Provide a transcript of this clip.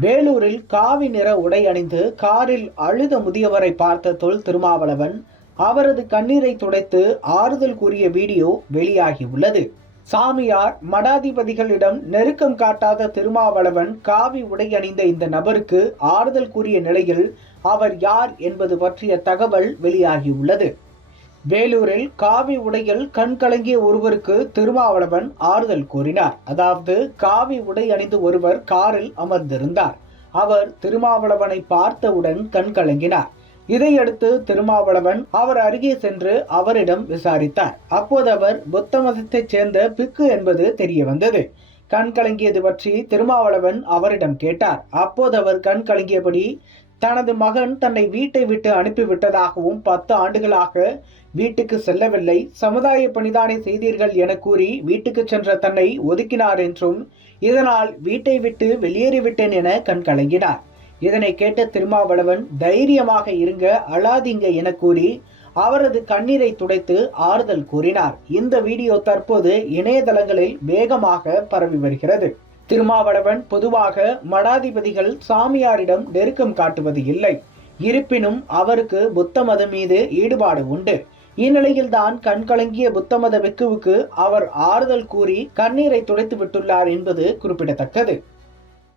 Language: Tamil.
வேலூரில் காவி நிற உடை அணிந்து காரில் அழுத முதியவரை பார்த்த தொல் திருமாவளவன் அவரது கண்ணீரை துடைத்து ஆறுதல் கூறிய வீடியோ வெளியாகியுள்ளது. சாமியார் மடாதிபதிகளிடம் நெருக்கம் காட்டாத திருமாவளவன் காவி உடை அணிந்த இந்த நபருக்கு ஆறுதல் கூறிய நிலையில் அவர் யார் என்பது பற்றிய தகவல் வெளியாகியுள்ளது. வேலூரில் காவி உடையில் கண் கலங்கிய ஒருவருக்கு திருமாவளவன் ஆறுதல் கூறினார். அதாவது காவி உடை அணிந்து ஒருவர் காரில் அமர்ந்திருந்தார். அவர் திருமாவளவனை பார்த்தவுடன் கண் கலங்கினார். இதையடுத்து திருமாவளவன் அவர் அருகே சென்று அவரிடம் விசாரித்தார். அப்போது அவர் புத்த மதத்தைச் சேர்ந்த பிக்கு என்பது தெரிய வந்தது. கண் கலங்கியது பற்றி திருமாவளவன் அவரிடம் கேட்டார். அப்போது அவர் கண் கலங்கியபடி தனது மகன் தன்னை வீட்டை விட்டு அனுப்பிவிட்டதாகவும் 10 ஆண்டுகளாக வீட்டுக்கு செல்லவில்லை, சமுதாய பணிதானே செய்தீர்கள் என கூறி வீட்டுக்கு சென்ற தன்னை ஒதுக்கினார் என்றும் இதனால் வீட்டை விட்டு வெளியேறிவிட்டேன் என கண் கலங்கினார். இதனை கேட்ட திருமாவளவன் தைரியமாக இருங்க, அழாதீங்க என கூறி அவரது கண்ணீரை துடைத்து ஆறுதல் கூறினார். இந்த வீடியோ தற்போது இணையதளங்களில் வேகமாக பரவி வருகிறது. திருமாவளவன் பொதுவாக மடாதிபதிகள் சாமியாரிடம் நெருக்கம் காட்டுவது இல்லை. இருப்பினும் அவருக்கு புத்த மதம் மீது ஈடுபாடு உண்டு. இந்நிலையில்தான் கண்கலங்கிய புத்த மத பிக்குவுக்கு அவர் ஆறுதல் கூறி கண்ணீரை துடைத்து விட்டுள்ளார் என்பது குறிப்பிடத்தக்கது.